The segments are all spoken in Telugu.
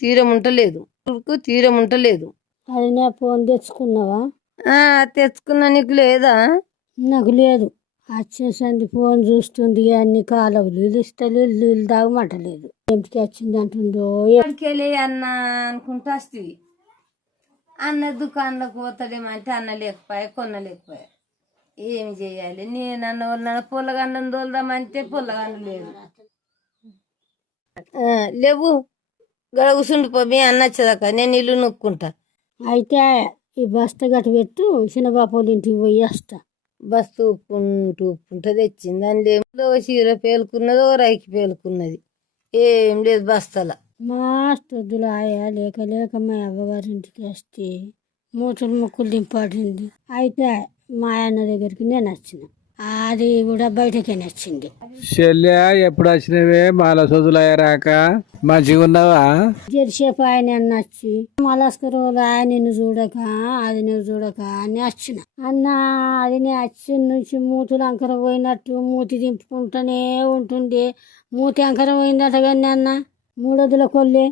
తీరం ఉంటలేదు. అది నా ఫోన్ తెచ్చుకున్నావా? తెచ్చుకున్నా, నీకు లేదా? నాకు లేదు. వచ్చేసంది ఫోన్ చూస్తుంది, అన్ని కాలువలు ఇస్తలు నీళ్ళు తాగమంటలేదు. ఎంటికి వచ్చింది అంటుందో ఎక్కడికెళ్ళి అన్న అనుకుంటా వస్తుంది. అన్న దుకాణంలోకి పోతాడేమంటే అన్న లేకపోయా, కొనలేకపోయా. ఏమి చేయాలి? నేను అన్న వాళ్ళ పొల్లగండం తోలుదామంటే పొల్లగండం లేదు. లేవు, గడ కూర్చుండిపో, మీ అన్న వచ్చేదాకా నేను ఇల్లు నొక్కుంటా. అయితే ఈ బస్తా గట్టు పెట్టు, చిన్నబాపోళ్ళ ఇంటికి పోయి వస్తా. బస్తు ఉప్పుంట తెచ్చింది, అందులో చీర పేలుకున్నదో రైకి పేలుకున్నది, ఏం లేదు బస్తల. మాస్తొద్దులు ఆయా లేక లేక మా అవ్వగారింటికి వస్తే మూతులు ముక్కులు దింపాడింది. అయితే మా ఆయన దగ్గరికి నేను వచ్చిన, అది కూడా బయటకే నచ్చింది. చెల్లె ఎప్పుడు వచ్చినవే? మాల సొదులయ్యారాక మంచిగా ఉన్నావా? జెర్సేపు ఆయన నచ్చి మలస్కరోలు ఆయన నిన్ను చూడక అది నువ్వు చూడక అని వచ్చిన. అన్న అది నేను వచ్చిన నుంచి మూతులు అంకర పోయినట్టు మూతి దింపుకుంటూనే ఉంటుంది. మూతి అంకర పోయిందట కానీ అన్న మూడొద్దుల కొల్లే.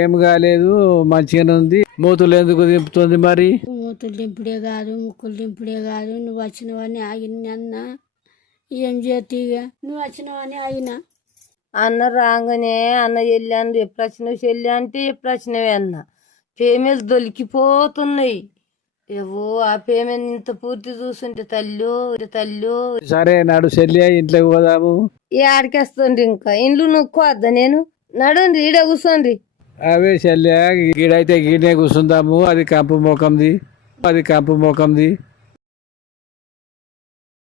ఏం కాలేదు, మంచిగానే ఉంది. మూతులు ఎందుకు దింపుతుంది మరి? మూతులు దింపుడే కాదు, ముక్కులు దింపుడే కాదు. నువ్వు వచ్చినవని ఆగిన అన్న. ఏం చేతిగా నువ్వు వచ్చినవని ఆగిన. అన్న రాగానే అన్న వెళ్ళాను, ఎప్పుడు వచ్చినావు చెల్లి అంటే ఎప్పుడు వచ్చినవే అన్న. పేమెంట్ దొలికిపోతున్నాయి. ఏవో ఆ పేమెంట్ ఇంత పూర్తి చూస్తుంటే తల్లు. సరే నాడు చెల్లి ఇంట్లోకి పోదాము. ఈ ఆడికేస్తుంది, ఇంకా ఇండ్లు నొక్కోవద్దా? నేను నడుండి, ఈడ కూర్చోండి. అవే చెల్లె, గీడైతే గీడే కూర్చుందాము. అది కంపు మోకంది.